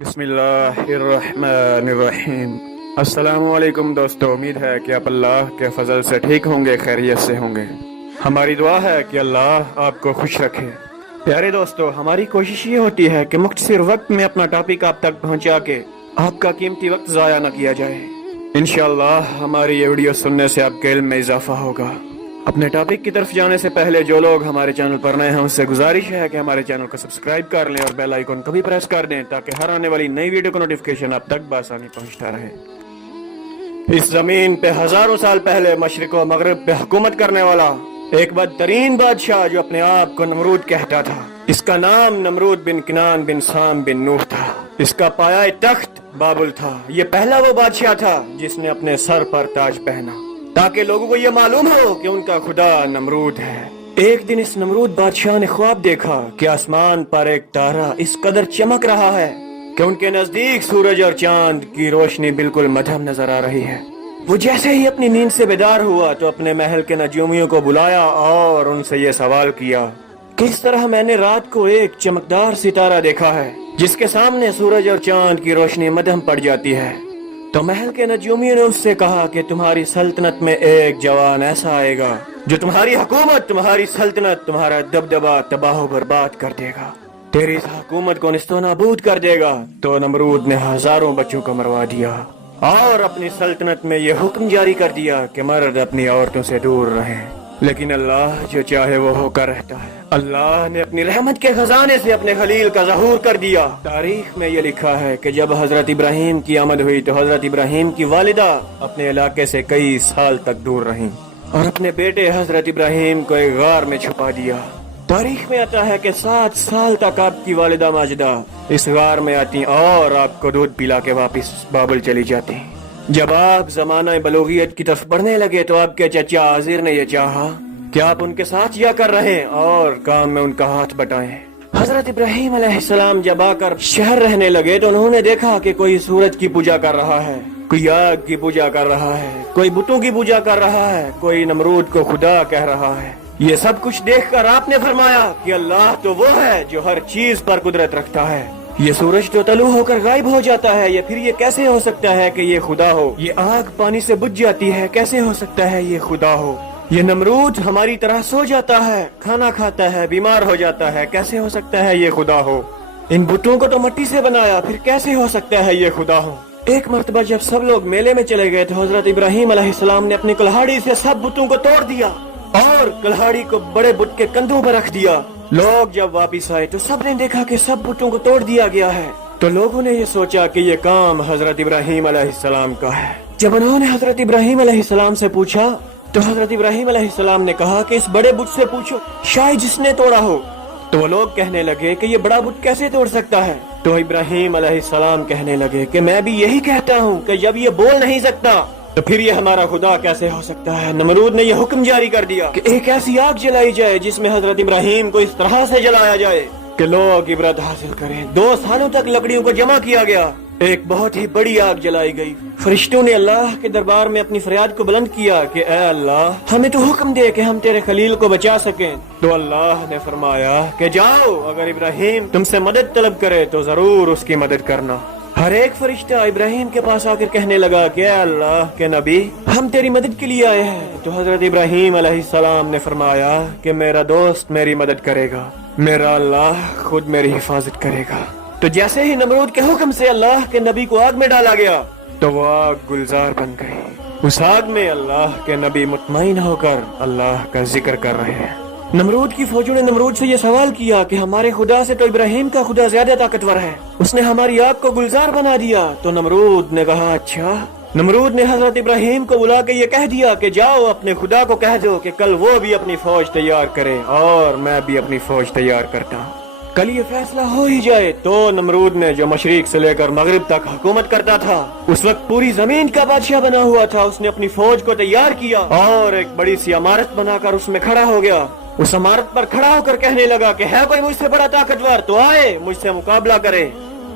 بسم اللہ الرحمن الرحیم۔ السلام علیکم دوستو، امید ہے کہ آپ اللہ کے فضل سے ٹھیک ہوں گے، خیریت سے ہوں گے۔ ہماری دعا ہے کہ اللہ آپ کو خوش رکھے۔ پیارے دوستو، ہماری کوشش یہ ہوتی ہے کہ مختصر وقت میں اپنا ٹاپک آپ تک پہنچا کے آپ کا قیمتی وقت ضائع نہ کیا جائے۔ انشاءاللہ ہماری یہ ویڈیو سننے سے آپ کے علم میں اضافہ ہوگا۔ اپنے ٹاپک کی طرف جانے سے پہلے جو لوگ ہمارے چینل پر نئے ہیں ان سے گزارش ہے کہ ہمارے چینل کو سبسکرائب کر لیں اور بیل آئیکن کو بھی پریس کر دیں تاکہ ہر آنے والی نئی ویڈیو کا نوٹیفیکیشن آپ تک بآسانی پہنچتا رہے۔ اس زمین پہ ہزاروں سال پہلے مشرق و مغرب پہ حکومت کرنے والا ایک بدترین بادشاہ جو اپنے آپ کو نمرود کہتا تھا، اس کا نام نمرود بن کنان بن سام بن نوح تھا۔ اس کا پایہ تخت بابل تھا۔ یہ پہلا وہ بادشاہ تھا جس نے اپنے سر پر تاج پہنا تاکہ لوگوں کو یہ معلوم ہو کہ ان کا خدا نمرود ہے۔ ایک دن اس نمرود بادشاہ نے خواب دیکھا کہ آسمان پر ایک تارا اس قدر چمک رہا ہے کہ ان کے نزدیک سورج اور چاند کی روشنی بالکل مدھم نظر آ رہی ہے۔ وہ جیسے ہی اپنی نیند سے بیدار ہوا تو اپنے محل کے نجومیوں کو بلایا اور ان سے یہ سوال کیا کہ اس طرح میں نے رات کو ایک چمکدار ستارہ دیکھا ہے جس کے سامنے سورج اور چاند کی روشنی مدھم پڑ جاتی ہے۔ تو محل کے نجومیوں نے اس سے کہا کہ تمہاری سلطنت میں ایک جوان ایسا آئے گا جو تمہاری حکومت، تمہاری سلطنت، تمہارا دبدبہ تباہ و برباد کر دے گا، تیری اس حکومت کو نیست و نابود کر دے گا۔ تو نمرود نے ہزاروں بچوں کو مروا دیا اور اپنی سلطنت میں یہ حکم جاری کر دیا کہ مرد اپنی عورتوں سے دور رہیں، لیکن اللہ جو چاہے وہ ہو کر رہتا ہے۔ اللہ نے اپنی رحمت کے خزانے سے اپنے خلیل کا ظہور کر دیا۔ تاریخ میں یہ لکھا ہے کہ جب حضرت ابراہیم کی آمد ہوئی تو حضرت ابراہیم کی والدہ اپنے علاقے سے کئی سال تک دور رہیں اور اپنے بیٹے حضرت ابراہیم کو ایک غار میں چھپا دیا۔ تاریخ میں آتا ہے کہ 7 سال تک آپ کی والدہ ماجدہ اس غار میں آتی اور آپ کو دودھ پلا کے واپس بابل چلی جاتی۔ جب آپ زمانہ بلوغیت کی طرف بڑھنے لگے تو آپ کے چچا عازر نے یہ چاہا کہ آپ ان کے ساتھ یا کر رہیں اور کام میں ان کا ہاتھ بٹائیں۔ حضرت ابراہیم علیہ السلام جب آ کر شہر رہنے لگے تو انہوں نے دیکھا کہ کوئی سورج کی پوجا کر رہا ہے، کوئی آگ کی پوجا کر رہا ہے، کوئی بتوں کی پوجا کر رہا ہے، کوئی نمرود کو خدا کہہ رہا ہے۔ یہ سب کچھ دیکھ کر آپ نے فرمایا کہ اللہ تو وہ ہے جو ہر چیز پر قدرت رکھتا ہے۔ یہ سورج تو طلوع ہو کر غائب ہو جاتا ہے، یہ پھر یہ کیسے ہو سکتا ہے کہ یہ خدا ہو؟ یہ آگ پانی سے بجھ جاتی ہے، کیسے ہو سکتا ہے یہ خدا ہو؟ یہ نمرود ہماری طرح سو جاتا ہے، کھانا کھاتا ہے، بیمار ہو جاتا ہے، کیسے ہو سکتا ہے یہ خدا ہو؟ ان بتوں کو تو مٹی سے بنایا، پھر کیسے ہو سکتا ہے یہ خدا ہو؟ ایک مرتبہ جب سب لوگ میلے میں چلے گئے تو حضرت ابراہیم علیہ السلام نے اپنی کلہاڑی سے سب بتوں کو توڑ دیا اور کلہاڑی کو بڑے بت کے کندھوں پر رکھ دیا۔ لوگ جب واپس آئے تو سب نے دیکھا کہ سب بتوں کو توڑ دیا گیا ہے۔ تو لوگوں نے یہ سوچا کہ یہ کام حضرت ابراہیم علیہ السلام کا ہے۔ جب انہوں نے حضرت ابراہیم علیہ السلام سے پوچھا تو حضرت ابراہیم علیہ السلام نے کہا کہ اس بڑے بت سے پوچھو شاید جس نے توڑا ہو۔ تو وہ لوگ کہنے لگے کہ یہ بڑا بت کیسے توڑ سکتا ہے؟ تو ابراہیم علیہ السلام کہنے لگے کہ میں بھی یہی کہتا ہوں کہ جب یہ بول نہیں سکتا تو پھر یہ ہمارا خدا کیسے ہو سکتا ہے؟ نمرود نے یہ حکم جاری کر دیا کہ ایک ایسی آگ جلائی جائے جس میں حضرت ابراہیم کو اس طرح سے جلایا جائے کہ لوگ عبرت حاصل کریں۔ 2 سالوں تک لکڑیوں کو جمع کیا گیا، ایک بہت ہی بڑی آگ جلائی گئی۔ فرشتوں نے اللہ کے دربار میں اپنی فریاد کو بلند کیا کہ اے اللہ، ہمیں تو حکم دے کہ ہم تیرے خلیل کو بچا سکیں۔ تو اللہ نے فرمایا کہ جاؤ، اگر ابراہیم تم سے مدد طلب کرے تو ضرور اس کی مدد کرنا۔ ہر ایک فرشتہ ابراہیم کے پاس آ کر کہنے لگا کہ اے اللہ کے نبی، ہم تیری مدد کے لیے آئے ہیں۔ تو حضرت ابراہیم علیہ السلام نے فرمایا کہ میرا دوست میری مدد کرے گا، میرا اللہ خود میری حفاظت کرے گا۔ تو جیسے ہی نمرود کے حکم سے اللہ کے نبی کو آگ میں ڈالا گیا تو وہ آگ گلزار بن گئی۔ اس آگ میں اللہ کے نبی مطمئن ہو کر اللہ کا ذکر کر رہے ہیں۔ نمرود کی فوجوں نے نمرود سے یہ سوال کیا کہ ہمارے خدا سے تو ابراہیم کا خدا زیادہ طاقتور ہے، اس نے ہماری آگ کو گلزار بنا دیا۔ تو نمرود نے کہا اچھا۔ نمرود نے حضرت ابراہیم کو بلا کے یہ کہہ دیا کہ جاؤ اپنے خدا کو کہہ دو کہ کل وہ بھی اپنی فوج تیار کرے اور میں بھی اپنی فوج تیار کرتا ہوں، کل یہ فیصلہ ہو ہی جائے۔ تو نمرود نے جو مشرق سے لے کر مغرب تک حکومت کرتا تھا، اس وقت پوری زمین کا بادشاہ بنا ہوا تھا، اس نے اپنی فوج کو تیار کیا اور ایک بڑی سی عمارت بنا کر اس میں کھڑا ہو گیا۔ اس عمارت پر کھڑا ہو کر کہنے لگا کہ ہے کوئی مجھ سے بڑا طاقتور تو آئے مجھ سے مقابلہ کرے۔